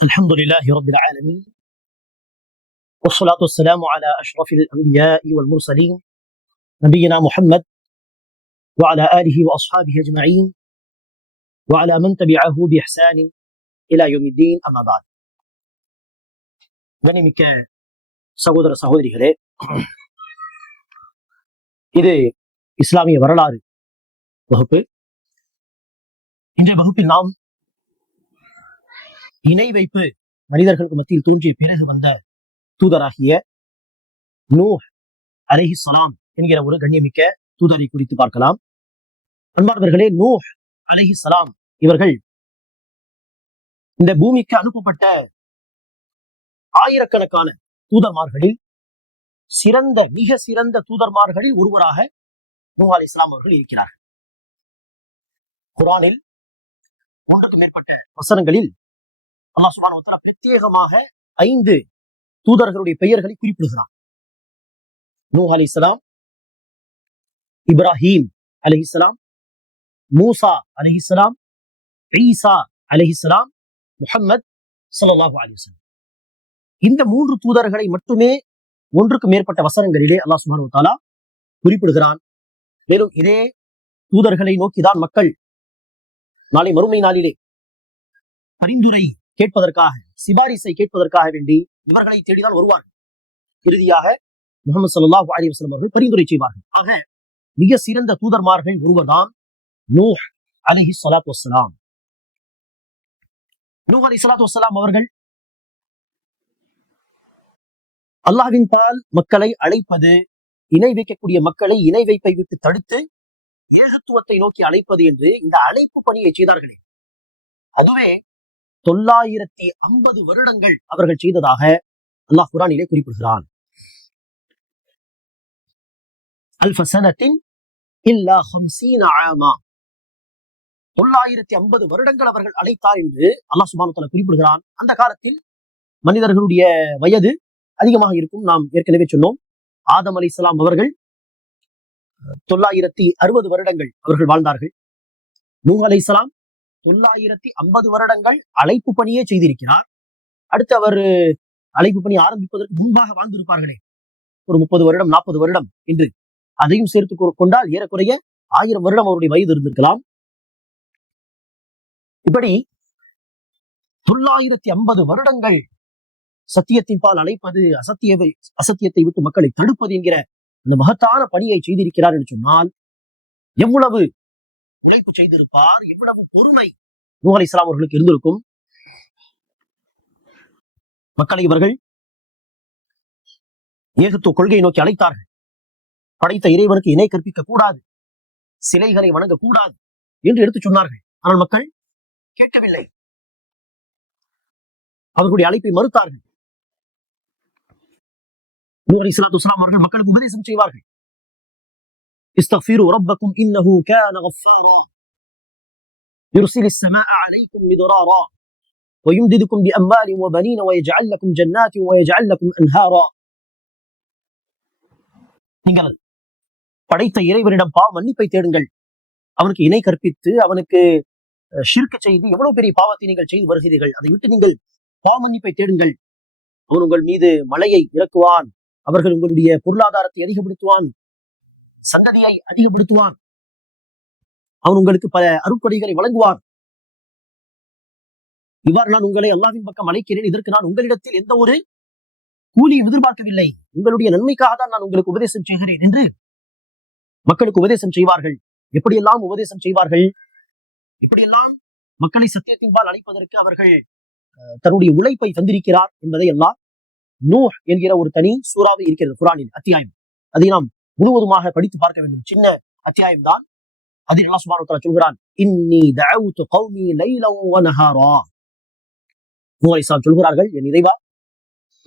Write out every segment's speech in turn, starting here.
الحمد لله رب العالمين والصلاة والسلام على أشرف الأنبياء والمرسلين نبينا محمد وعلى آله وأصحابه أجمعين وعلى من تبعه بإحسان إلى يوم الدين أما بعد கண்ணிமிக்க சகோதர சகோதரிகளே இது இஸ்லாமிய வரலாறு வகுப்பு இன்றைய வகுப்பில் நாம் இணை வைப்பு மனிதர்களுக்கு மத்தியில் தோன்றிய பிறகு வந்த தூதராகிய நூ அலஹி சலாம் என்கிற ஒரு கண்ணியமிக்க தூதரை குறித்து பார்க்கலாம். அன்பார்வர்களே நூ அலஹி சலாம் இவர்கள் இந்த பூமிக்கு அனுப்பப்பட்ட ஆயிரக்கணக்கான தூதர்மார்களில் சிறந்த மிக சிறந்த தூதர்மார்களில் ஒருவராக நூ அலி இஸ்லாம் அவர்கள் இருக்கிறார்கள். குரானில் ஒன்றுக்கு மேற்பட்ட வசனங்களில் அல்லா சுப்ஹானஹு வ பிரத்யேகமாக ஐந்து தூதர்களுடைய பெயர்களை குறிப்பிடுகிறான். நூ நூஹ் அலைஹிஸ்ஸலாம் இப்ராஹீம் இஸ்லாம் மூசா அலி இஸ்லாம் ஈசா அலி இஸ்லாம் முஹம்மத் சல்லாஹூ அலி வஸல்லம். இந்த மூன்று தூதர்களை மட்டுமே ஒன்றுக்கு மேற்பட்ட வசனங்களிலே அல்லாஹ் சுப்ஹானஹு தாலா குறிப்பிடுகிறான். மேலும் இதே தூதர்களை நோக்கிதான் மக்கள் நாளை மறுமை நாளிலே பரிந்துரை கேட்பதற்காக சிபாரிசை கேட்பதற்காக வேண்டி இவர்களை தேடிதான் வருவார்கள். இறுதியாக முகமது சல்லாஹூ அலி வஸ்லம் அவர்கள் பரிந்துரை செய்வார்கள். ஆக மிக சிறந்த தூதர்மார்கள் ஒருவர்தான் நூஹ் அலிஹி சலாத் வசலாம் நூஹ் அலி சலாத் வசலாம் அவர்கள் அல்லாஹின் பால் மக்களை அழைப்பது இணை வைக்கக்கூடிய மக்களை இணை வைப்பை விட்டு தடுத்து ஏகத்துவத்தை நோக்கி அழைப்பது என்று இந்த அழைப்பு பணியை செய்தார்களே. அதுவே தொள்ளாயிரத்தி ஐம்பது வருடங்கள் அவர்கள் செய்ததாக அல்லாஹ் குரானிலே குறிப்பிடுகிறான். இல்லா ஹம்சீன ஆமா. தொள்ளாயிரத்தி ஐம்பது வருடங்கள் அவர்கள் அழைத்தார் என்று அல்லாஹ் சுபானத்துல குறிப்பிடுகிறான். அந்த காலத்தில் மனிதர்களுடைய வயது அதிகமாக இருக்கும் நாம் ஏற்கனவே சொன்னோம். ஆதம் அலி இஸ்லாம் அவர்கள் தொள்ளாயிரத்தி அறுபது வருடங்கள் அவர்கள் வாழ்ந்தார்கள். நூஹ் அலை இஸ்லாம் தொள்ளாயிரத்தி ஐம்பது வருடங்கள் அழைப்பு பணியே செய்திருக்கிறார். அடுத்து அவர் அழைப்பு பணி ஆரம்பிப்பதற்கு முன்பாக வாழ்ந்திருப்பார்களே. ஒரு முப்பது வருடம் நாற்பது வருடம் என்று அதையும் சேர்த்து கொண்டால் ஏறக்குறைய ஆயிரம் வருடம் அவருடைய வயது இருந்திருக்கலாம். இப்படி தொள்ளாயிரத்தி ஐம்பது வருடங்கள் சத்தியத்தின் பால் அழைப்பது அசத்தியவை அசத்தியத்தை விட்டு மக்களை தடுப்பது என்கிற அந்த மகத்தான பணியை செய்திருக்கிறார் என்று சொன்னால் எவ்வளவு உழைப்பு செய்திருப்பார். எவ்வளவு பொறுமை நூஹ் இஸ்லாம் அவர்களுக்கு இருந்திருக்கும். மக்களை இவர்கள் ஏகத்துவ கொள்கையை நோக்கி அழைத்தார்கள். படைத்த இறைவனுக்கு இணை கற்பிக்க கூடாது. சிலைகளை வணங்க கூடாது என்று எடுத்துச் சொன்னார்கள். ஆனால் மக்கள் கேட்கவில்லை. அவர்களுடைய அழைப்பை மறுத்தார்கள். நூஹ் அலைஹிஸ்ஸலாத்து அவர்கள் மக்களுக்கு உபதேசம் செய்வார்கள். استغفروا ربكم انه كان غفارا يرسل السماء عليكم مدرارا ويمددكم باموال وبنين ويجعل لكم جنات ويجعل لكم انهارا நீங்கள் படைத்த இறைவனிடம் பாவ மன்னிப்பை தேடுங்கள் அவனுக்கு இணை கற்பித்து அவனுக்கு அஹ், ஷிர்க் செய்து எவ்வளவு பெரிய பாவத்தை நீங்கள் செய்து வருகிறீர்கள் அதை விட்டு நீங்கள் பாவ மன்னிப்பை தேடுங்கள் அவன் உங்கள் மீது மழையை இறக்குவான் அவர்கள் உங்களுடைய பொருளாதாரத்தை அதிகப்படுத்துவான் சந்ததியை அதிகப்படுத்துவான். அவன் உங்களுக்கு பல அருட்கொடைகளை வழங்குவான். இவ்வாறு நான் உங்களை அல்லாவின் பக்கம் அழைக்கிறேன். இதற்கு நான் உங்களிடத்தில் எந்த ஒரு கூலியும் எதிர்பார்க்கவில்லை. உங்களுடைய நன்மைக்காக தான் நான் உங்களுக்கு உபதேசம் செய்கிறேன் என்று மக்களுக்கு உபதேசம் செய்வார்கள். எப்படியெல்லாம் உபதேசம் செய்வார்கள்? எப்படியெல்லாம் மக்களை சத்தியத்தின் பால் அழைப்பதற்கு அவர்கள் அஹ், தன்னுடைய உழைப்பை தந்திருக்கிறார் என்பதை எல்லாம் நூ என்கிற ஒரு தனி சூறாவை இருக்கிறது குரானில் அத்தியாயம். அதை நாம் முழுவதுமாக படித்து பார்க்க வேண்டும். சின்ன அத்தியாயம் தான் அதில் அல்லாஹ் சுபான் சொல்கிறான் இன்னி தஅவுது கௌமி லைலன் வ சொல்கிறார்கள் என் இறைவா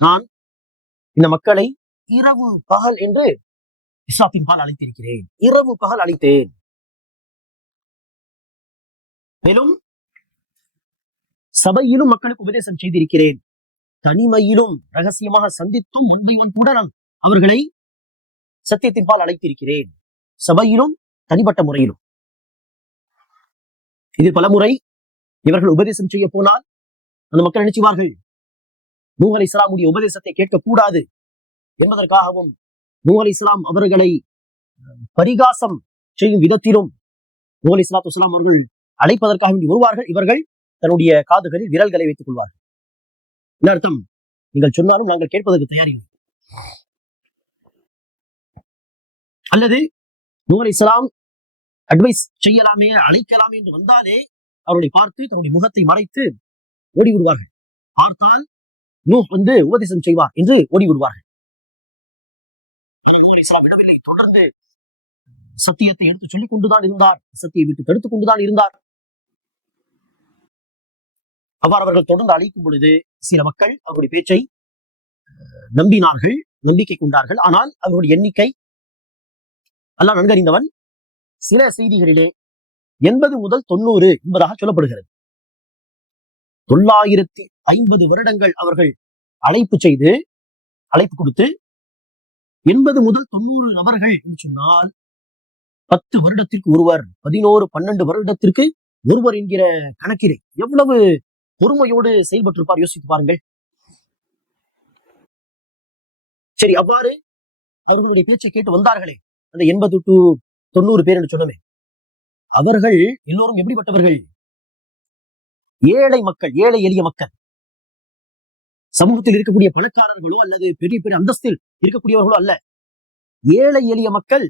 நான் இந்த மக்களை இரவு பகல் என்று இஸ்லாத்தின் பால் அழைத்திருக்கிறேன். இரவு பகல் அழைத்தேன். மேலும் சபையிலும் மக்களுக்கு உபதேசம் செய்திருக்கிறேன். தனிமையிலும் ரகசியமாக சந்தித்தும் ஒன் பை ஒன் கூட நான் அவர்களை சத்தியத்தின் பால் அழைத்திருக்கிறேன். சபையிலும் தனிப்பட்ட முறையிலும். இதில் பலமுறை இவர்கள் உபதேசம் செய்ய போனால் அந்த மக்கள் நினைச்சுவார்கள் நூஹ் அலி இஸ்லாமுடைய உபதேசத்தை கேட்கக்கூடாது. என்பதற்காகவும் நூஹ் அலி இஸ்லாம் அவர்களை பரிகாசம் செய்யும் விதத்திலும் நூஹ் அலி இஸ்லாத்து இஸ்லாம் அவர்கள் அழைப்பதற்காக வருவார்கள். இவர்கள் தன்னுடைய காதுகளில் விரல்களை வைத்துக் கொள்வார்கள். என்ன அர்த்தம்? நீங்கள் சொன்னாலும் நாங்கள் கேட்பதற்கு தயாரில்லை. அல்லது நூஹ் இஸ்லாம் அட்வைஸ் செய்யலாமே அழைக்கலாமே என்று வந்தாலே அவர்களை பார்த்து தன்னுடைய முகத்தை மறைத்து ஓடி விடுவார்கள். பார்த்தால் நூ வந்து உபதேசம் செய்வார் என்று ஓடி விடுவார்கள். விடவில்லை. தொடர்ந்து சத்தியத்தை எடுத்து சொல்லிக் கொண்டுதான் இருந்தார். சத்தியை விட்டு தடுத்துக் கொண்டுதான் இருந்தார். அவ்வாறு அவர்கள் தொடர்ந்து அழைக்கும் பொழுது சில மக்கள் அவருடைய பேச்சை நம்பினார்கள் நம்பிக்கை கொண்டார்கள். ஆனால் அவருடைய எண்ணிக்கை அல்லாஹ் நன்கறிந்தவன் சில செய்திகளிலே எண்பது முதல் தொண்ணூறு என்பதாக சொல்லப்படுகிறது. தொள்ளாயிரத்தி ஐம்பது வருடங்கள் அவர்கள் அழைப்பு செய்து அழைப்பு கொடுத்து எண்பது முதல் தொண்ணூறு நபர்கள் என்று சொன்னால் பத்து வருடத்திற்கு ஒருவர் பதினோரு பன்னெண்டு வருடத்திற்கு ஒருவர் என்கிற கணக்கிலே எவ்வளவு பொறுமையோடு செயல்பட்டிருப்பார் யோசித்து பாருங்கள். சரி அவ்வாறு அவர்களுடைய பேச்சை கேட்டு வந்தார்களே. அந்த எண்பது டு தொண்ணூறு பேர் என்று சொன்னமே. அவர்கள் எல்லோரும் எப்படிப்பட்டவர்கள்? ஏழை மக்கள் ஏழை எளிய மக்கள். சமூகத்தில் இருக்கக்கூடிய பணக்காரர்களோ அல்லது பெரிய பெரிய அந்தஸ்தில் இருக்கக்கூடியவர்களோ அல்ல. ஏழை எளிய மக்கள்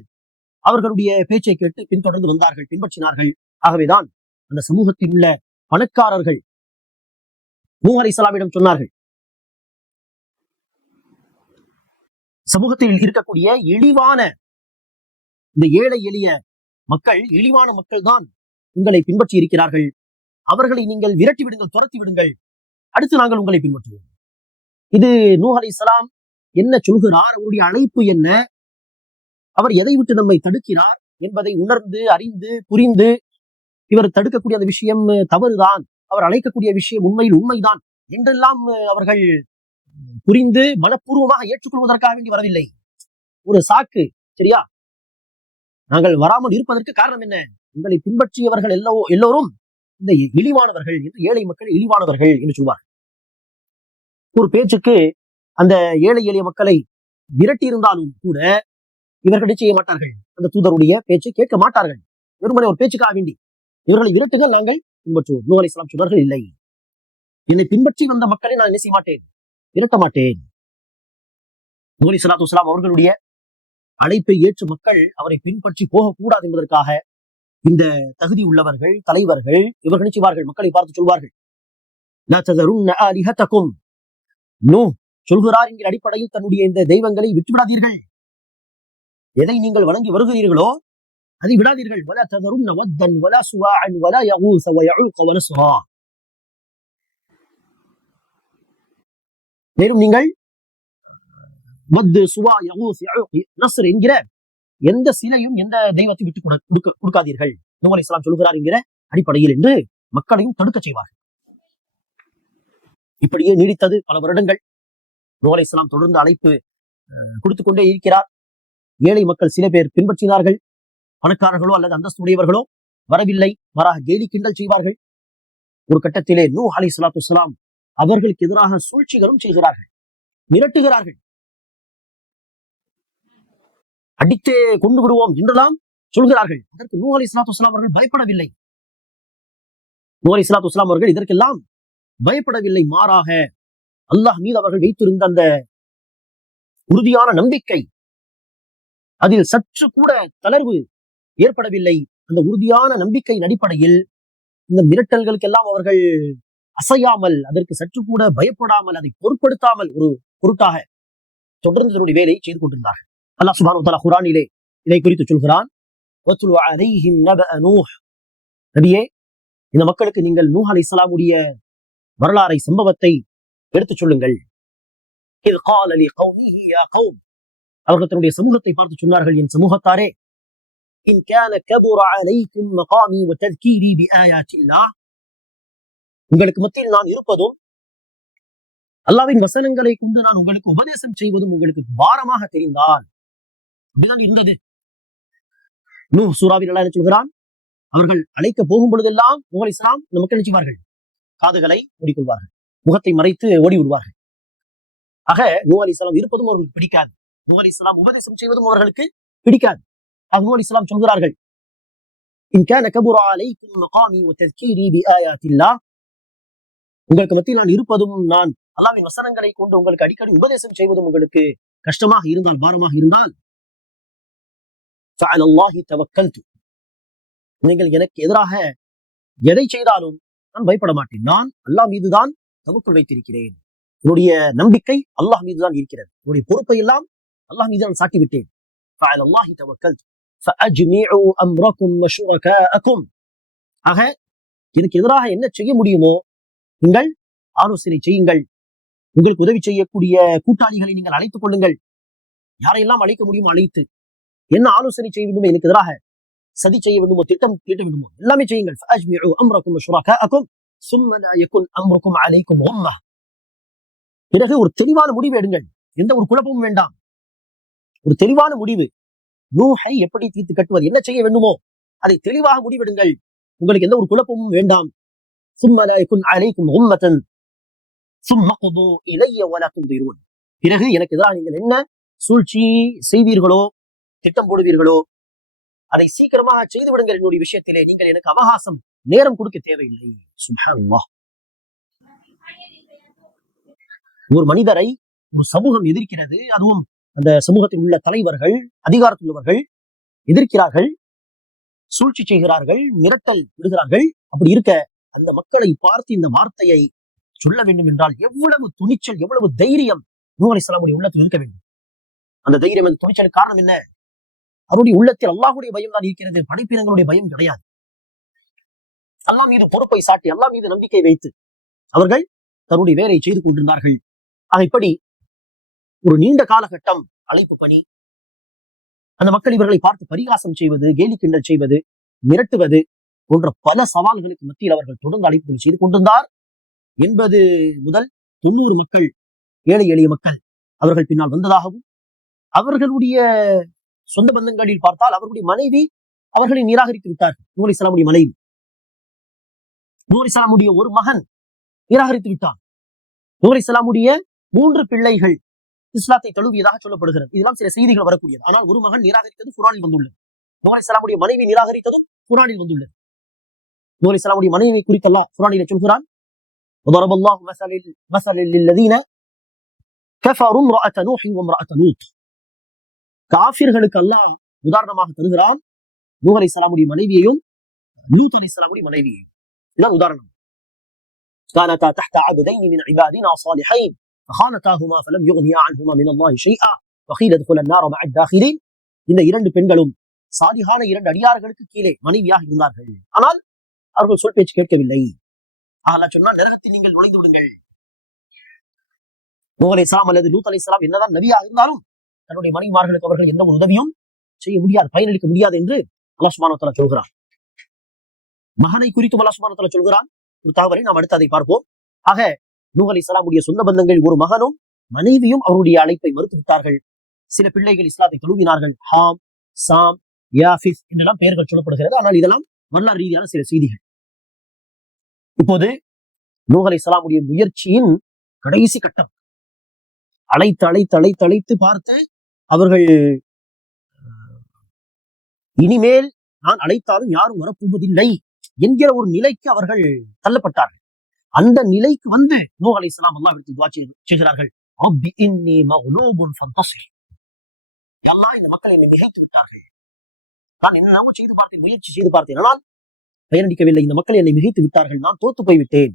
அவர்களுடைய பேச்சை கேட்டு பின்தொடர்ந்து வந்தார்கள் பின்பற்றினார்கள். ஆகவேதான் அந்த சமூகத்தில் உள்ள பணக்காரர்கள் மூஹர் இஸ்லாமிடம் சொன்னார்கள். சமூகத்தில் இருக்கக்கூடிய இழிவான இந்த ஏழை எளிய மக்கள் இழிவான மக்கள் தான் உங்களை பின்பற்றி இருக்கிறார்கள். அவர்களை நீங்கள் விரட்டி விடுங்கள் துரத்தி விடுங்கள். அடுத்து நாங்கள் உங்களை பின்பற்றுவோம். இது நூஹ் சலாம் என்ன சொல்கிறார்? அவருடைய அழைப்பு என்ன? அவர் எதை விட்டு நம்மை தடுக்கிறார் என்பதை உணர்ந்து அறிந்து புரிந்து இவர் தடுக்கக்கூடிய அந்த விஷயம் தவறுதான். அவர் அழைக்கக்கூடிய விஷயம் உண்மையில் உண்மைதான் என்றெல்லாம் அவர்கள் புரிந்து மனப்பூர்வமாக ஏற்றுக்கொள்வதற்காக வேண்டி வரவில்லை. ஒரு சாக்கு சரியா? நாங்கள் வராமல் இருப்பதற்கு காரணம் என்ன? உங்களை பின்பற்றியவர்கள் எல்லோ எல்லோரும் இந்த இழிவானவர்கள் என்று ஏழை மக்கள் இழிவானவர்கள் என்று சொல்வார்கள். ஒரு பேச்சுக்கு அந்த ஏழை எளிய மக்களை விரட்டி இருந்தாலும் கூட இவர்கள் செய்ய மாட்டார்கள்? அந்த தூதருடைய பேச்சை கேட்க மாட்டார்கள். வெறுமனை ஒரு பேச்சுக்காக வேண்டி. இவர்களை விரட்டுகள் நாங்கள் பின்பற்றுவோம். நூலை அலைஹிஸ்ஸலாம் சொன்னார்கள் இல்லை. என்னை பின்பற்றி வந்த மக்களை நான் என்ன செய்ய மாட்டேன்? விரட்ட மாட்டேன். நூலி சலாத்துலாம் அவர்களுடைய அழைப்பை ஏற்று மக்கள் அவரை பின்பற்றி போகக்கூடாது என்பதற்காக இந்த தகுதி உள்ளவர்கள் தலைவர்கள் இவர்கள் செய்வார்கள்? மக்களை பார்த்து சொல்வார்கள். "லா சொல்கிறார் என்கிற அடிப்படையில் தன்னுடைய இந்த தெய்வங்களை விட்டுவிடாதீர்கள். எதை நீங்கள் வணங்கி வருகிறீர்களோ அதை விடாதீர்கள். வலா ததருன்ன வத்தன் வலா சுவாஅன் வலா யகூஸ வயஊக வனஸ்ரா மேலும் நீங்கள் மத்து சுவா யகூஸ் நஸ்ர் என்கிற எந்த சிலையும் எந்த தெய்வத்தை விட்டு கொடுக்க- கொடுக்காதீர்கள். நூஹ் இஸ்லாம் சொல்கிறார் என்கிற அடிப்படையில் என்று மக்களையும் தடுக்க செய்வார்கள். இப்படியே நீடித்தது பல வருடங்கள். நூஹ் இஸ்லாம் தொடர்ந்து அழைப்பு கொடுத்து கொடுத்துக் கொண்டே இருக்கிறார். ஏழை மக்கள் சில பேர் பின்பற்றினார்கள். பணக்காரர்களோ அல்லது அந்தஸ்து உடையவர்களோ வரவில்லை. வராக கேலி கிண்டல் செய்வார்கள். ஒரு கட்டத்திலே நூ அலி சலாத்து அவர்களுக்கு எதிராக சூழ்ச்சிகளும் செய்கிறார்கள். மிரட்டுகிறார்கள். அடித்தே கொண்டு விடுவோம் என்றெல்லாம் சொல்கிறார்கள். அதற்கு நூ அலி இஸ்லாத்து இஸ்லாம் அவர்கள் பயப்படவில்லை. நூ அலி இஸ்லாத்து இஸ்லாம் அவர்கள் இதற்கெல்லாம் பயப்படவில்லை மாறாக அல்லாஹ் மீது அவர்கள் வைத்திருந்த அந்த உறுதியான நம்பிக்கை அதில் சற்று கூட தளர்வு ஏற்படவில்லை. அந்த உறுதியான நம்பிக்கையின் அடிப்படையில் இந்த மிரட்டல்களுக்கெல்லாம் அவர்கள் அசையாமல் அதற்கு சற்று கூட பயப்படாமல் அதை பொருட்படுத்தாமல் ஒரு பொருட்டாக தொடர்ந்து தன்னுடைய வேலையை செய்து கொண்டிருந்தார்கள். அல்லாஹ் சுப்ஹானஹு வ தஆலா குர்ஆனிலே இதை குறித்து சொல்கிறான் வத்லு அலைஹிம் நபஅ நூஹ் நபியே இந்த மக்களுக்கு நீங்கள் நூஹ் அலைஹிஸ்ஸலாமுடைய வரலாறை சம்பவத்தை எடுத்துச் சொல்லுங்கள் இது قال لقومه يا قوم அவர்கள் தன்னுடைய சமூகத்தை பார்த்து சொன்னார்கள் என் சமூகத்தாரே இன் كان كبر عليكم مقامي وتذكيري بآيات الله உங்களுக்கு மத்தியில் நான் இருப்பதும் அல்லாவின் வசனங்களை கொண்டு நான் உங்களுக்கு உபதேசம் செய்வதும் உங்களுக்கு பாரமாக தெரிந்தால் அப்படிதான் இருந்தது நூ சூறாவில் எல்லாம் என்ன சொல்கிறான் அவர்கள் அழைக்க போகும் பொழுதெல்லாம் உங்கள் இஸ்லாம் இந்த மக்கள் நிச்சயவார்கள் காதுகளை மூடிக்கொள்வார்கள் முகத்தை மறைத்து ஓடி விடுவார்கள் ஆக நூ அலி இஸ்லாம் இருப்பதும் அவர்களுக்கு பிடிக்காது நூ அலி இஸ்லாம் உபதேசம் செய்வதும் அவர்களுக்கு பிடிக்காது ஆக நூ அலி இஸ்லாம் சொல்கிறார்கள் இன் கான கபுர அலைக்கும் மகாமி வதஸ்கீரி பிஆயாத்தில்லாஹ் உங்களுக்கு மத்தியில் நான் இருப்பதும் நான் அல்லாஹ்வின் வசனங்களை கொண்டு உங்களுக்கு அடிக்கடி உபதேசம் செய்வதும் உங்களுக்கு கஷ்டமாக இருந்தால் பாரமாக இருந்தால் فعلى الله توكلت நீங்கள் எனக்கு எதிராக எதை செய்தாலும் நான் பயப்பட மாட்டேன். நான் அல்லாஹ் மீதுதான் தவக்குள் வைத்திருக்கிறேன். என்னுடைய நம்பிக்கை அல்லாஹ் மீதுதான் இருக்கிறது. என்னுடைய பொறுப்பை எல்லாம் அல்லாஹ் மீது நான் சாட்டி விட்டேன் ஆக எனக்கு எதிராக என்ன செய்ய முடியுமோ நீங்கள் ஆலோசனை செய்யுங்கள். உங்களுக்கு உதவி செய்யக்கூடிய கூட்டாளிகளை நீங்கள் அழைத்துக் கொள்ளுங்கள். யாரையெல்லாம் அழைக்க முடியுமோ அழைத்து என்ன ஆலோசனை செய்ய வேண்டுமோ எனக்கு எதிராக சதி செய்ய வேண்டுமோ திட்டம் தீட்ட வேண்டுமோ எல்லாமே செய்யுங்கள். அம்ரக்கும் அலைக்கும் ஒம்மா பிறகு ஒரு தெளிவான முடிவு எடுங்கள். எந்த ஒரு குழப்பமும் வேண்டாம். ஒரு தெளிவான முடிவு. நூஹை எப்படி தீர்த்து கட்டுவது என்ன செய்ய வேண்டுமோ அதை தெளிவாக முடிவெடுங்கள். உங்களுக்கு எந்த ஒரு குழப்பமும் வேண்டாம். சும்மனாயக்கும் அலைக்கும் உம்மத்தன் சும்மகுது இலைய வலாக்கும் பிறகு எனக்கு எதிராக நீங்கள் என்ன சூழ்ச்சி செய்வீர்களோ திட்டம் போடுவீர்களோ? அதை சீக்கிரமாக செய்து விடுங்கள் என்னுடைய விஷயத்திலே. நீங்கள் எனக்கு அவகாசம் நேரம் கொடுக்க தேவையில்லை. சுபானுமா ஒரு மனிதரை ஒரு சமூகம் எதிர்க்கிறது. அதுவும் அந்த சமூகத்தில் உள்ள தலைவர்கள் அதிகாரத்தில் உள்ளவர்கள் எதிர்க்கிறார்கள் சூழ்ச்சி செய்கிறார்கள் மிரட்டல் விடுகிறார்கள். அப்படி இருக்க அந்த மக்களை பார்த்து இந்த வார்த்தையை சொல்ல வேண்டும் என்றால் எவ்வளவு துணிச்சல் எவ்வளவு தைரியம் நூறு இஸ்லாமுடைய உள்ளத்தில் இருக்க வேண்டும். அந்த தைரியம் அந்த துணிச்சலுக்கு காரணம் என்ன? அவருடைய உள்ளத்தில் அல்லாஹுடைய பயம் தான் இருக்கிறது. படைப்பினங்களுடைய பயம் கிடையாது. அல்லா மீது பொறுப்பை சாட்டி அல்லா மீது நம்பிக்கை வைத்து அவர்கள் தன்னுடைய வேலை செய்து கொண்டிருந்தார்கள். ஆக இப்படி ஒரு நீண்ட காலகட்டம் அழைப்பு பணி அந்த மக்கள் இவர்களை பார்த்து பரிகாசம் செய்வது கேலி கிண்டல் செய்வது மிரட்டுவது போன்ற பல சவால்களுக்கு மத்தியில் அவர்கள் தொடர்ந்து அழைப்பு செய்து கொண்டிருந்தார். எண்பது முதல் தொண்ணூறு மக்கள் ஏழை எளிய மக்கள் அவர்கள் பின்னால் வந்ததாகவும் அவர்களுடைய சொந்த பந்தங்களில் பார்த்தால் அவர்களுடைய மனைவி அவர்களை நிராகரித்து விட்டார் நூர் இஸ்லாமுடைய மனைவி நூர் இஸ்லாமுடைய ஒரு மகன் நிராகரித்து விட்டார் நூர் இஸ்லாமுடைய மூன்று பிள்ளைகள் இஸ்லாத்தை தழுவியதாக சொல்லப்படுகிறது இதெல்லாம் சில செய்திகள் வரக்கூடியது ஆனால் ஒரு மகன் நிராகரித்தது குரானில் வந்துள்ளது நூர் இஸ்லாமுடைய மனைவி நிராகரித்ததும் குரானில் வந்துள்ளது நூர் இஸ்லாமுடைய மனைவி குறித்தெல்லாம் குரானில சொல்கிறான் وضرب الله مثل مثل للذين كفروا امرأة نوح وامرأة لوط காஃபிர்களுக்கு அல்லாஹ் உதாரணமாக தருகிறான் நூஹ் அலைஹிஸ்ஸலாமுடைய மனைவியையும் லூத் அலைஹிஸ்ஸலாமுடைய மனைவியையும் இதுதான் உதாரணம் كانتا تحت عبدين من عبادنا صالحين فخانتاهما فلم يغنيا عنهما من الله شيئا وقيل ادخلا النار مع الداخلين இந்த இரண்டு பெண்களும் சாலிகான இரண்டு அடியார்களுக்கு கீழே மனைவியாக இருந்தார்கள் ஆனால் அவர்கள் சொல் பேச்சு கேட்கவில்லை அல்லாஹ் சொன்னா நரகத்தில் நீங்கள் நுழைந்து விடுங்கள் நூஹ் அலைஹிஸ்ஸலாம் அல்லது லூத் அலைஹிஸ்ஸலாம் என்னதான் நபியாக இருந்தாலும் தன்னுடைய மனைவிமார்களுக்கு அவர்கள் எந்த ஒரு உதவியும் செய்ய முடியாது பயனளிக்க முடியாது என்று அல்லாஹ் சொல்கிறான். மகனை குறித்தும் அல்லாஹ் சொல்கிறான். ஒரு தகவலை நாம் அடுத்து அதை பார்ப்போம். ஆக நூஹ் இஸ்லாமுடைய சொந்த பந்தங்கள் ஒரு மகனும் மனைவியும் அவருடைய அழைப்பை மறுத்து விட்டார்கள். சில பிள்ளைகள் இஸ்லாத்தை தழுவினார்கள். ஹாம் சாம் யாஃபிஸ் என்றெல்லாம் பெயர்கள் சொல்லப்படுகிறது. ஆனால் இதெல்லாம் வரலாறு ரீதியான சில செய்திகள். இப்போது நூஹ் இஸ்லாமுடைய முயற்சியின் கடைசி கட்டம். அழைத்து அழைத்து அழைத்து அழைத்து பார்த்து அவர்கள் இனிமேல் நான் அழைத்தாலும் யாரும் வரப்போவதில்லை என்கிற ஒரு நிலைக்கு அவர்கள் தள்ளப்பட்டார்கள். அந்த நிலைக்கு வந்து நூ அலை இஸ்லாம் அல்லா எடுத்து துவா செய்கிறார்கள். "ரப்பி இந்த மக்களை என்னை மிகைத்து விட்டார்கள்? நான் என்னெல்லாமோ செய்து பார்த்தேன் முயற்சி செய்து பார்த்தேன். ஆனால் பயனடிக்கவில்லை. இந்த மக்கள் என்னை மிகைத்து விட்டார்கள். நான் தோத்து போய்விட்டேன்.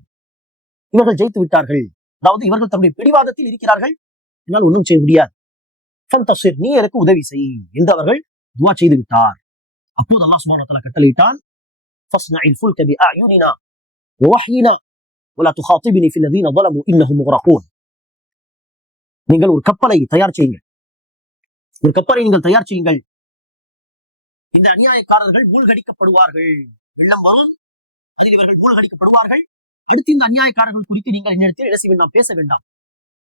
இவர்கள் ஜெயித்து விட்டார்கள். அதாவது இவர்கள் தன்னுடைய பிடிவாதத்தில் இருக்கிறார்கள். என்னால் ஒன்றும் செய்ய முடியாது. ஃபந்தசிர் நீ எனக்கு உதவி செய் என்று அவர்கள் துவா செய்து விட்டார் அப்போது அல்லாஹ் சுபானத்தில் கட்டளையிட்டான் நீங்கள் ஒரு கப்பலை தயார் செய்யுங்கள். ஒரு கப்பலை நீங்கள் தயார் செய்யுங்கள். இந்த அநியாயக்காரர்கள் மூழ்கடிக்கப்படுவார்கள். வெள்ளம் வரும். அதில் இவர்கள் மூழ்கடிக்கப்படுவார்கள். அடுத்து இந்த அநியாயக்காரர்கள் குறித்து நீங்கள் என்னிடத்தில் என்ன செய்ய வேண்டாம் பேச வேண்டாம்.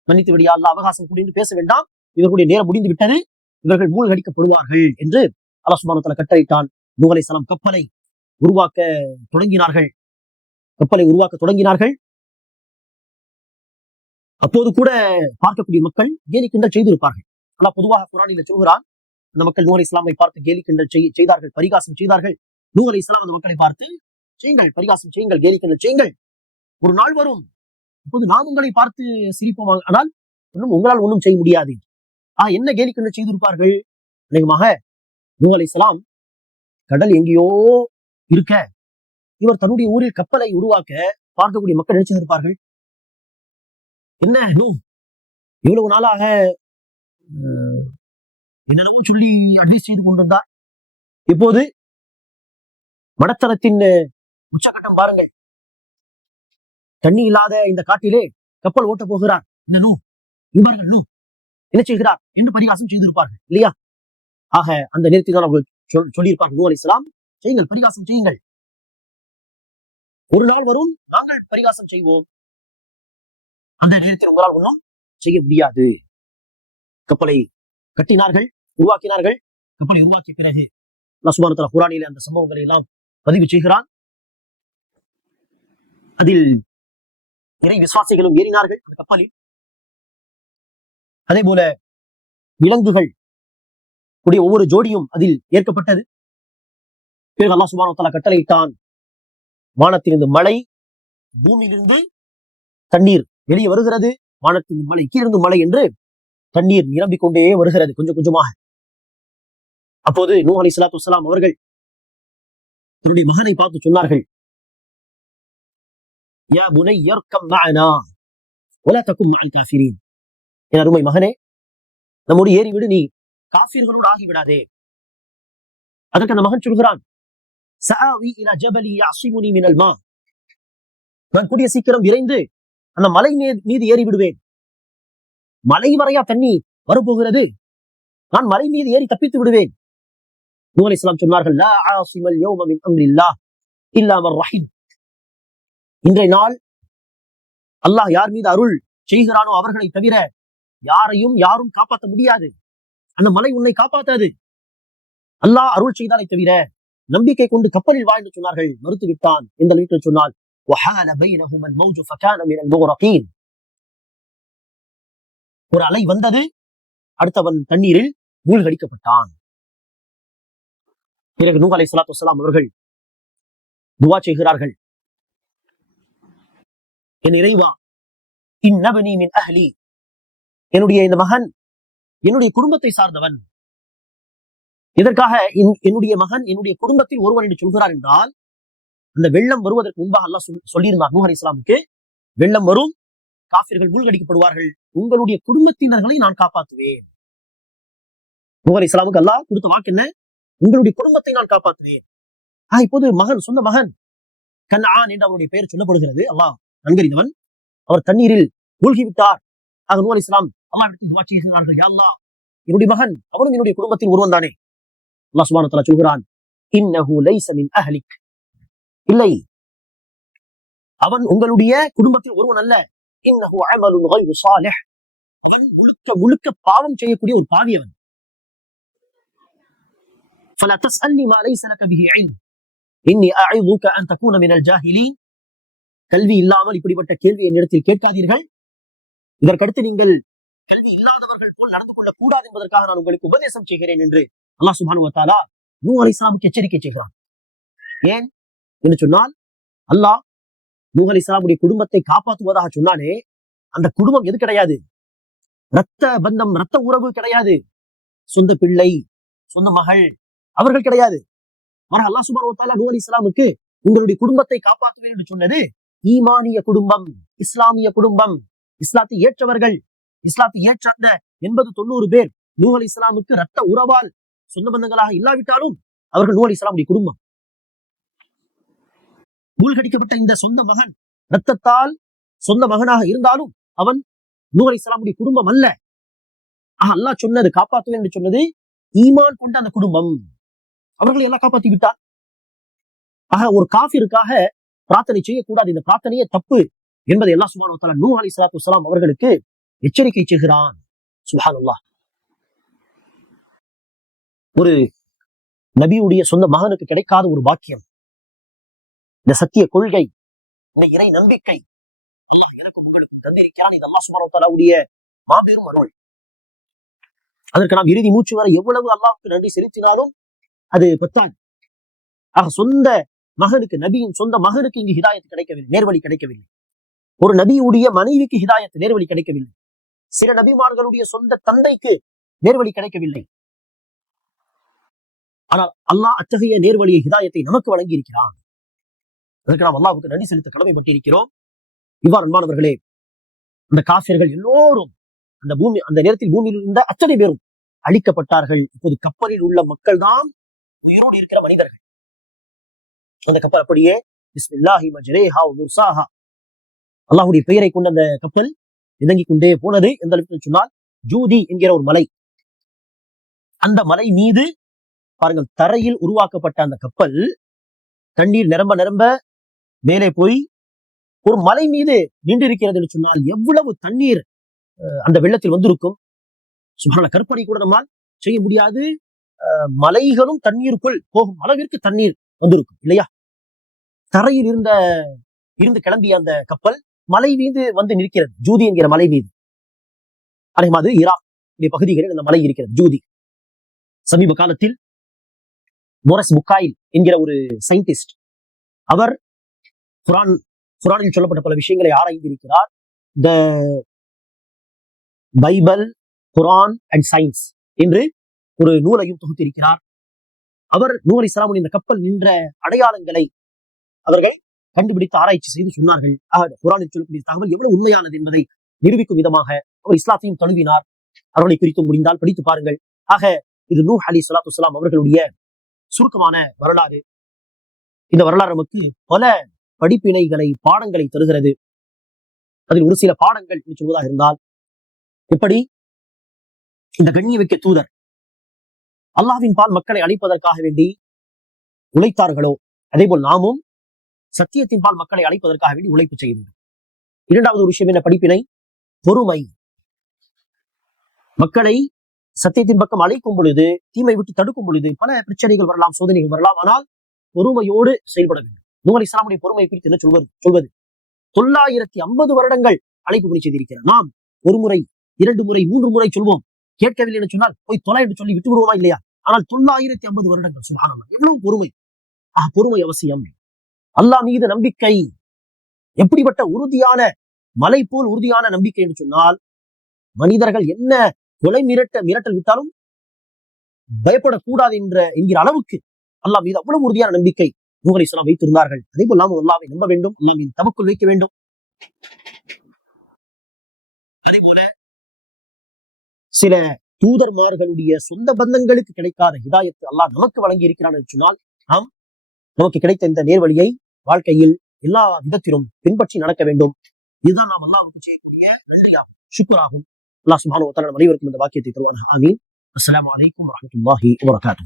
மன்னித்து விடியா அல்ல அவகாசம் கூடின்னு பேச வேண்டாம். இவர்களுடைய நேரம் முடிந்து விட்டது. இவர்கள் மூழ்கடிக்கப்படுவார்கள் என்று அலசுமானத்துல சுப்ஹானஹு கட்டளையிட்டான். நூஹ் சலம் கப்பலை உருவாக்க தொடங்கினார்கள். கப்பலை உருவாக்க தொடங்கினார்கள். அப்போது கூட பார்க்கக்கூடிய மக்கள் கேலி கிண்டல் செய்திருப்பார்கள். அல்லாஹ் பொதுவாக குரானில சொல்கிறான் அந்த மக்கள் நூலை இஸ்லாமை பார்த்து கேலி கிண்டல் செய்- செய்தார்கள் பரிகாசம் செய்தார்கள். நூலை இஸ்லாம் அந்த மக்களை பார்த்து செய்யுங்கள் பரிகாசம் செய்யுங்கள் கேலி கிண்டல் செய்யுங்கள். ஒரு நாள் வரும் இப்போது நாம் உங்களை பார்த்து சிரிப்போம்? ஆனால் ஒன்றும் உங்களால் ஒன்றும் செய்ய முடியாது. ஆ என்ன கேலி கிண்டல் செய்திருப்பார்கள்? அநேகமாக நூ அலைஹிஸ்ஸலாம் கடல் எங்கேயோ இருக்க இவர் தன்னுடைய ஊரில் கப்பலை உருவாக்க பார்க்கக்கூடிய மக்கள் நினைச்சிருப்பார்கள் என்ன நூ இவ்வளவு நாளாக என்னென்னவோ சொல்லி அட்வைஸ் செய்து கொண்டிருந்தார். இப்போது மடத்தனத்தின் உச்சகட்டம் பாருங்கள். தண்ணி இல்லாத இந்த காட்டிலே கப்பல் ஓட்ட போகிறார். என்ன நூ இவர்கள் நூ என்ன செய்கிறார் என்று பரிகாசம் செய்திருப்பார்கள் இல்லையா? ஆக அந்த நேரத்தில் தான் அவர்கள் சொல்- சொல்லியிருப்பார்கள் நூ அலைஹிஸ்ஸலாம் செய்யுங்கள் பரிகாசம் செய்யுங்கள். ஒரு நாள் வரும் நாங்கள் பரிகாசம் செய்வோம். அந்த நேரத்தில் உங்களால் ஒன்றும் செய்ய முடியாது. கப்பலை கட்டினார்கள் உருவாக்கினார்கள். கப்பலை உருவாக்கிய பிறகு அல்லாஹ் சுப்ஹானஹு அந்த சம்பவங்களை எல்லாம் பதிவு செய்கிறான். அதில் இறை விசுவாசிகளும் ஏறினார்கள் அந்த கப்பலில். அதே போல விலங்குகள் உடைய ஒவ்வொரு ஜோடியும் அதில் ஏற்கப்பட்டது. பிறகு அல்லா சுப்ஹானஹு கட்டளையிட்டான் வானத்திலிருந்து மழை பூமியிலிருந்து தண்ணீர் வெளியே வருகிறது. வானத்திலிருந்து மழை கீழிருந்து மழை என்று தண்ணீர் நிரம்பிக் கொண்டே வருகிறது கொஞ்சம் கொஞ்சமாக. அப்போது நூ அலி சலாத்து வலாம் அவர்கள் தன்னுடைய மகனை பார்த்து சொன்னார்கள் யா புனை இயற்கம் மஅனா வலா தக்கும் என் அருமை மகனே நம்மோடு ஏறிவிடு நீ காஃபிர்களோடு ஆகிவிடாதே அதற்கு அந்த மகன் சொல்கிறான் நான் கூடிய சீக்கிரம் விரைந்து அந்த மலை மீது ஏறி விடுவேன் மலை வரையா தண்ணி வரப்போகிறது. நான் மலை மீது ஏறி தப்பித்து விடுவேன். நூலை இஸ்லாம் சொன்னார்கள் இல்லா இன்றைய நாள் அல்லாஹ் யார் மீது அருள் செய்கிறானோ அவர்களை தவிர யாரையும் யாரும் காப்பாற்ற முடியாது. அந்த மலை உன்னை காப்பாத்தாது. அல்லாஹ் அருள் செய்தாலே தவிர நம்பிக்கை கொண்டு கப்பலில் வாழ்ந்து சொன்னார்கள். மறுத்து விட்டான் இந்த வீட்டில் சொன்னால் ஒரு அலை வந்தது. அடுத்தவன் தண்ணீரில் மூழ்கடிக்கப்பட்டான். பிறகு நூ அலை சலாத்து வலாம் அவர்கள் துவா செய்கிறார்கள். என் இறைவா இந்நபனி மின் அஹ்லி என்னுடைய இந்த மகன் என்னுடைய குடும்பத்தை சார்ந்தவன். இதற்காக என்னுடைய மகன் என்னுடைய குடும்பத்தில் ஒருவன் என்று சொல்கிறார் என்றால் அந்த வெள்ளம் வருவதற்கு முன்பாக அல்லாஹ் சொல்- சொல்லியிருந்தார் நூஹ் இஸ்லாமுக்கு வெள்ளம் வரும் காஃபிர்கள் மூழ்கடிக்கப்படுவார்கள் உங்களுடைய குடும்பத்தினர்களை நான் காப்பாற்றுவேன். நூஹ் இஸ்லாமுக்கு அல்லாஹ் கொடுத்த வாக்கு என்ன? உங்களுடைய குடும்பத்தை நான் காப்பாற்றுவேன். ஆ இப்போது மகன் சொந்த மகன் கன்ஆன் என்று அவருடைய பெயர் சொல்லப்படுகிறது. அல்லாஹ் நன்கறிந்தவன் அவர் தண்ணீரில் மூழ்கிவிட்டார். ஆக நூஹ் இஸ்லாம் அல்லாஹ்விடத்தில் துவா செய்கிறார்கள் யா அல்லாஹ் என்னுடைய மகன் அவனும் என்னுடைய குடும்பத்தில் ஒருவன் தானே அல்லாஹ் சுப்ஹானஹு வ தஆலா சொல்கிறான் இன்னஹு லைஸ மின் அஹ்லிக் இல்லை அவன் உங்களுடைய குடும்பத்தில் ஒருவன் அல்ல இன்னஹு அமலுன் கைரு சாலிஹ் அவன் முழுக்க முழுக்க பாவம் செய்யக்கூடிய ஒரு பாவி அவன் فلا تسألني ما ليس لك به علم إني أعظك أن تكون من الجاهلين கல்வி இல்லாமல் இப்படிப்பட்ட கேள்வி என்னிடத்தில் கேட்காதீர்கள் இதற்கடுத்து நீங்கள் கல்வி இல்லாதவர்கள் போல் நடந்து கொள்ளக் கூடாது என்பதற்காக நான் உங்களுக்கு உபதேசம் செய்கிறேன் என்று அல்லாஹ் சுப்ஹானஹு நூ அலைஹிஸ்ஸலாமுக்கு எச்சரிக்கை செய்கிறான். ஏன்? என்று சொன்னால் அல்லாஹ் நூஹ் அலைஹிஸ்ஸலாமுடைய குடும்பத்தை காப்பாற்றுவதாக சொன்னாலே அந்த குடும்பம் எது கிடையாது? ரத்த பந்தம் ரத்த உறவு கிடையாது. சொந்த பிள்ளை சொந்த மகள் அவர்கள் கிடையாது. ஆனால் அல்லாஹ் சுப்ஹானஹு நூ தஆலா நூஹ் உங்களுடைய குடும்பத்தை காப்பாற்றுவேன் என்று சொன்னது ஈமானிய குடும்பம் இஸ்லாமிய குடும்பம் இஸ்லாத்தை ஏற்றவர்கள் இஸ்லாத்தை ஏற்ற எண்பது தொண்ணூறு பேர் நூ அலி இஸ்லாமுக்கு ரத்த உறவால் சொந்த பந்தங்களாக இல்லாவிட்டாலும் அவர்கள் நூ அலி இஸ்லாமுடைய குடும்பம். மூழ்கடிக்கப்பட்ட இந்த சொந்த மகன் ரத்தத்தால் சொந்த மகனாக இருந்தாலும் அவன் நூ அலி இஸ்லாமுடைய குடும்பம் அல்ல. ஆக அல்லாஹ் சொன்னது காப்பாற்றுவேன் என்று சொன்னது ஈமான் கொண்ட அந்த குடும்பம். அவர்களை எல்லாம் காப்பாத்தி விட்டார் ஆக ஒரு காஃபிற்காக பிரார்த்தனை செய்யக்கூடாது. இந்த பிரார்த்தனையே தப்பு என்பதை எல்லா சுமான நூ அலி சலாத்து அவர்களுக்கு எச்சரிக்கை செய்கிறான். சுப்ஹானல்லாஹ். ஒரு நபியுடைய சொந்த மகனுக்கு கிடைக்காத ஒரு பாக்கியம். இந்த சத்திய கொள்கை இந்த இறை நம்பிக்கை. எனக்கும் உங்களுக்கும் தந்திருக்கிறான். இது அல்லாஹ் சுபானுடைய மாபெரும் அருள். அதற்கு நாம் இறுதி மூச்சு வரை எவ்வளவு அல்லாவுக்கு நன்றி செலுத்தினாலும் அது பத்தாது. ஆக சொந்த மகனுக்கு நபியின் சொந்த மகனுக்கு இங்கு ஹிதாயத்து கிடைக்கவில்லை நேர்வழி கிடைக்கவில்லை. ஒரு நபியுடைய மனைவிக்கு ஹிதாயத்து நேர்வழி கிடைக்கவில்லை. சில நபிமார்களுடைய சொந்த தந்தைக்கு நேர்வழி கிடைக்கவில்லை. ஆனால் அல்லாஹ் அத்தகைய நேர்வழியை ஹிதாயத்தை நமக்கு வழங்கி இருக்கிறான் அதற்கு நாம் அல்லாவுக்கு நன்றி செலுத்த கடமைப்பட்டிருக்கிறோம். இவ்வாறு அன்பானவர்களே அந்த காசியர்கள் எல்லோரும் அந்த பூமி அந்த நேரத்தில் பூமியில் இருந்த அத்தனை பேரும் அழிக்கப்பட்டார்கள். இப்போது கப்பலில் உள்ள மக்கள் தான் உயிரோடு இருக்கிற மனிதர்கள். அந்த கப்பல் அப்படியே அல்லாஹுடைய பெயரை கொண்ட அந்த கப்பல் இறங்கிக் கொண்டே போனது எந்த அளவுக்கு சொன்னால் ஜூதி என்கிற ஒரு மலை. அந்த மலை மீது பாருங்கள் தரையில் உருவாக்கப்பட்ட அந்த கப்பல் தண்ணீர் நிரம்ப நிரம்ப மேலே போய் ஒரு மலை மீது நின்று இருக்கிறது என்று சொன்னால் எவ்வளவு தண்ணீர் அந்த வெள்ளத்தில் வந்திருக்கும்? சுமான கற்பனை கூட நம்மால் செய்ய முடியாது. மலைகளும் தண்ணீருக்குள் போகும் அளவிற்கு தண்ணீர் வந்திருக்கும் இல்லையா? தரையில் இருந்த இருந்து கிளம்பிய அந்த கப்பல் மலை மீது வந்து நிற்கிறது. ஜூதி என்கிற மலை மீது. அதே மாதிரி ஈராக் பகுதிகளில் அந்த மலை இருக்கிறது. ஜூதி. சமீப காலத்தில் மொரஸ் புக்காயில் என்கிற ஒரு சயின்டிஸ்ட் அவர் குரான் குரானில் சொல்லப்பட்ட பல விஷயங்களை ஆராய்ந்திருக்கிறார். The Bible Quran and science என்று ஒரு நூலையும் தொகுத்திருக்கிறார். அவர் நூர் இஸ்லாமுடைய இந்த கப்பல் நின்ற அடையாளங்களை அவர்கள் கண்டுபிடித்து ஆராய்ச்சி செய்து சொன்னார்கள். குரானில் சொல்லக்கூடிய தகவல் எவ்வளவு உண்மையானது என்பதை நிரூபிக்கும் விதமாக அவர் இஸ்லாத்தையும் தழுவினார். அவர்களை குறித்து முடிந்தால் படித்து பாருங்கள். ஆக இது நூ அலி சலாத்து வலாம் அவர்களுடைய சுருக்கமான வரலாறு. இந்த வரலாறு நமக்கு பல படிப்பினைகளை பாடங்களை தருகிறது. அதில் ஒரு சில பாடங்கள் என்று சொல்வதாக இருந்தால் எப்படி? இந்த கண்ணியமிக்க தூதர் அல்லாவின் பால் மக்களை அழைப்பதற்காக வேண்டி உழைத்தார்களோ? அதேபோல் நாமும் சத்தியத்தின் பால் மக்களை அழைப்பதற்காக வேண்டி உழைப்பு செய்ய வேண்டும். இரண்டாவது ஒரு விஷயம் என்ன? படிப்பினை பொறுமை. மக்களை சத்தியத்தின் பக்கம் அழைக்கும் பொழுது தீமை விட்டு தடுக்கும் பொழுது பல பிரச்சனைகள் வரலாம் சோதனைகள் வரலாம். ஆனால் பொறுமையோடு செயல்பட வேண்டும். நூல் இஸ்லாமுடைய பொறுமை குறித்து என்ன சொல்வது? சொல்வது தொள்ளாயிரத்தி ஐம்பது வருடங்கள் அழைப்பு பணி செய்திருக்கிறார். நாம் ஒரு முறை இரண்டு முறை மூன்று முறை சொல்வோம். கேட்கவில்லை என்று சொன்னால் போய் தொலை என்று சொல்லி விட்டு விடுவோமா இல்லையா? ஆனால் தொள்ளாயிரத்தி ஐம்பது வருடங்கள் சொல்லுவாங்க எவ்வளவு பொறுமை. ஆஹ் பொறுமை அவசியம். அல்லாஹ் மீது நம்பிக்கை. எப்படிப்பட்ட உறுதியான மலை போல் உறுதியான நம்பிக்கை என்று சொன்னால் மனிதர்கள் என்ன கொலை மிரட்ட மிரட்டல் விட்டாலும் பயப்படக்கூடாது என்ற என்கிற அளவுக்கு அல்லாஹ் மீது அவ்வளவு உறுதியான நம்பிக்கை நூகலை இஸ்லாம் வைத்திருந்தார்கள். அதே போல் நாம் அல்லாவை நம்ப வேண்டும் அல்லாஹ் மீது தமக்குள் வைக்க வேண்டும். அதே போல சில தூதர்மார்களுடைய சொந்த பந்தங்களுக்கு கிடைக்காத ஹிதாயத்து அல்லாஹ் நமக்கு வழங்கி இருக்கிறான் என்று சொன்னால் நாம் நமக்கு கிடைத்த இந்த நேர்வழியை வாழ்க்கையில் எல்லா விதத்திலும் பின்பற்றி நடக்க வேண்டும். இதுதான் நாம் அல்லாவுக்கு செய்யக்கூடிய நன்றியாகும் சுக்கராகும். அல்லாஹ் சுப்ஹானஹு வ அனைவருக்கும் இந்த வாக்கியத்தை தருவான் ஆமீன். அஸ்லாம் வலைக்கம் வரமத்துல்லாஹி வரகாத்து